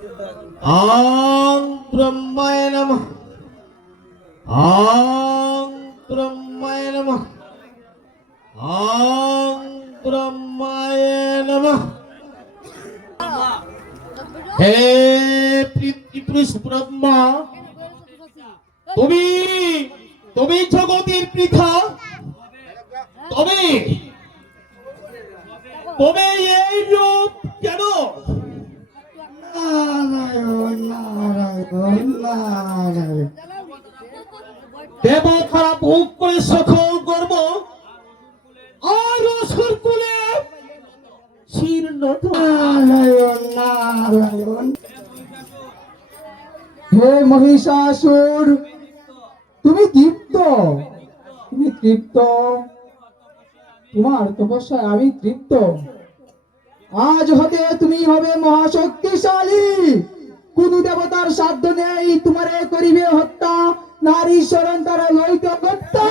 আং ব্রহ্মায় নমঃ। আং ব্রহ্মায় নমঃ। আং ব্রহ্মায় নমঃ। হে পিতৃপুরুষ ব্রহ্মা, তুমি তুমি জগতের পৃথা, তবে তবে এই রূপ কেন? নারায়ণ নারায়ণ নারায়ণ। দেবতারা ভোগ করে সকল গর্ব, আর অসুর কুলে শীর্ণ। নারায়ণ নারায়ণ। হে মহিষাসুর, তুমি তৃপ্ত, তুমি তৃপ্ত, তোমার তপস্যায় আমি তৃপ্ত। আজ হতে তুমি হবে মহাশক্তিশালী। কোন দেবতার সাধ্য নেই তোমারে করিবে হত্যা, নারী শরণ তারা লইতে হত্যা।